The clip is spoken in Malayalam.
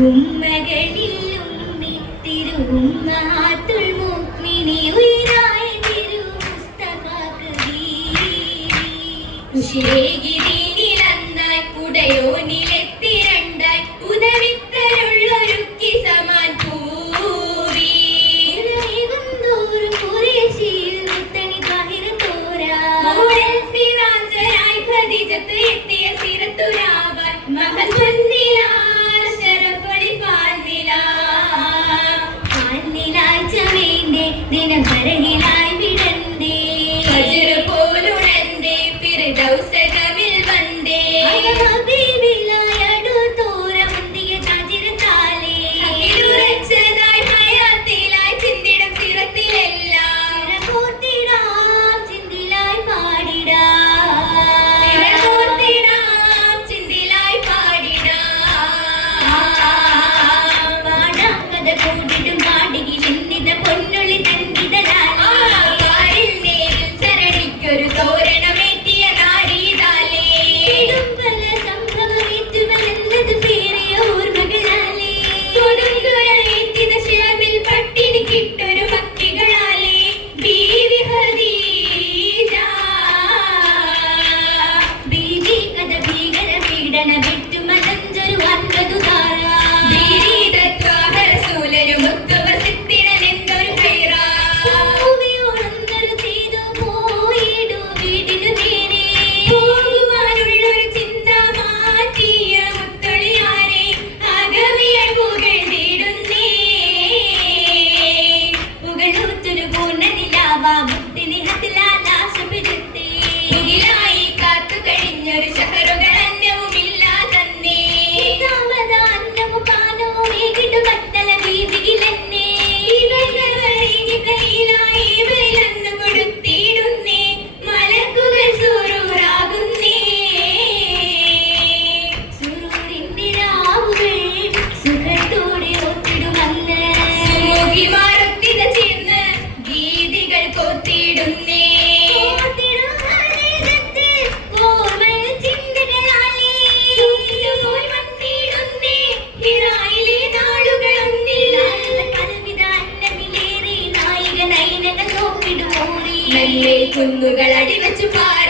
ഉമ്മകളിൽ ഉമ്മി തിരുഉമ്മത്തുൽ മുഅ്മിനി ഉയരായ തിരു മുസ്തഫാക്ക് ദീനിലന്നായി ഉടയോനിലെത്തിരണ്ടായി ഉദവിത്തരുള്ളൊരുക്കി സമാൻ പൂവി ഖുറൈശിയിൽ മുത്തണി താഹിറ തോരാ സിറാജരായി ഖദീജത്ത് എത്തിയ സിറത്തുരാവാൻ മഹൽ വന്നിലാൽ ശരഫൊളി പാൽനിലായി ചമേന്റെ ദിനം വരഹിലായി വിടണ്ടേ വജ്ര പോലുണർന്നേ ഫിർദൗസകമിൽ വന്നേ ഹബീബിലായി അടുത്തോര മുന്തിയ താജിരത്താലേ ഉറച്ചതായി ഹയാത്തിലായി ചിന്തിടം സിറത്തിലെല്ലാം സിറകോർത്തിടാം ചിന്തിലായി പാടിടാം സിറകോർത്തിടാം ചിന്തിലായി പാടിടാം പാടാം കഥ കൂടിടും പാടിയിൽ എന്നിത പൊന്നൊളി തന്നിതലാൽ നേരിൽ സരണിക്കൊരു തോരണമേറ്റിയ നാരീതാലേ പല സംഭവമേറ്റുവരുന്നത് പേറിയ ഓർമ്മകളാലേ കൊടുങ്കുഴലേറ്റിത ശിയാബിൽ പട്ടിണി കിട്ടൊരു ഭക്തികളാലേ ബീവി ഖദീജ ബീവി കഥ ഭീകര പീഡന വിട്ടുമതഞ്ചൊരു അന്ധതുതാര ധീരീതത്വാഹരസൂലരു മുത്തുവസിത്തിരനെന്തൊരു ഹൈറാ പൂവിയോളൊന്നൊരു ചെയ്തു പോയിടു വീടിനു നേരെ പോകുവാനുള്ളൊരു ചിന്ത മാറ്റിയ മുത്തൊളിയാരെ അകമിയൽ പുകഴ്ന്നിടുന്നേ പുകഴൂറ്റൊരു പൂർണ്ണനിലാവാ മുത്തിനി ഹത്തിലാലാശപ്പെടുത്തേ മുകിലായി കാത്തു കഴിഞ്ഞൊരു ശഹറുകൾ അന്നവുമില്ലാതന്നേ സാവധാനവും പാനവും ഏകിട്ടു കത്തല വീതിയിലെന്നേ ഇവകൾ വൈകി കയ്യിലായി ഇവയിലന്ന് കൊടുത്തിടുന്നേ മലക്കുകൾ സുറൂറാകുന്നേ സുറൂറിന്റെ രാവുകൾ സുഖത്തോടെ ഓത്തിടുമന്ന് സുമുഖിമാരൊത്തിത ചേർന്ന് ഗീതികൾ കോത്തിടുന്നേ ഓർമ്മയിൽ ചിന്തകളാലേ പോയി വന്നിടുന്നേ ഹിറായിലെ നാളുകളൊന്നിൽ പലവിധ അന്നമിലേറി നായിക നയനങ്ങൾ നോക്കിടുമോറി കുന്നുകൾ അടിവച്ചു പാറ